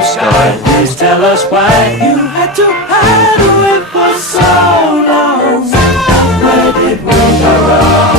blue sky, please tell us why you had to hide away for so long. Where did we go wrong?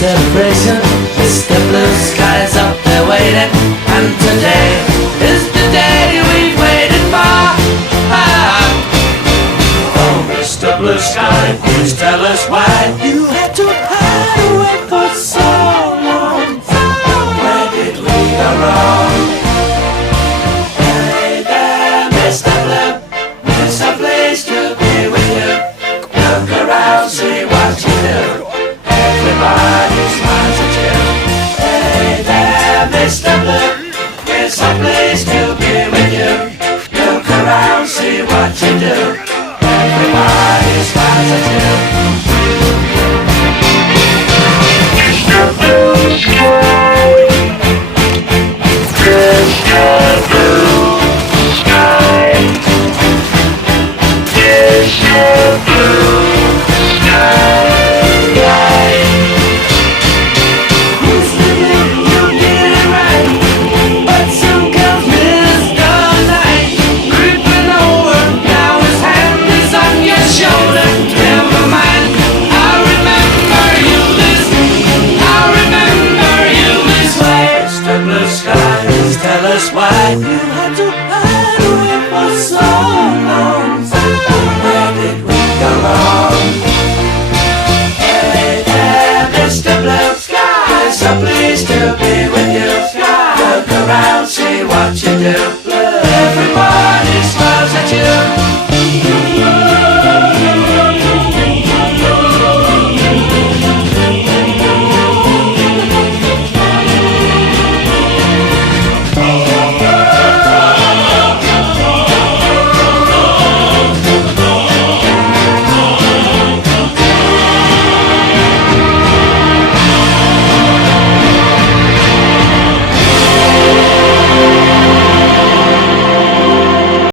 Celebration, Mr. Blue Sky's up there waiting, and today is the day we've waited for. Oh, Mr. Blue Sky, please tell us why you had to hide away for so long. Where did we go wrong? Hey there, Mr. Blue, we're so pleased to be with you. Look around, see what you do. Everybody smiles at you. Hey there, Mr. Blue, we're so pleased to be with you. Look around, see what you do. Everybody smiles at you. Mr. Blue Sky, Mr. Blue Sky, Mr. Blue Sky. Tell us why you had to hide away for so long. Where did we go wrong? Hey there, Mr. Blue Sky, we're so pleased to be with you. Look around, see what you do. Everybody smiles at you.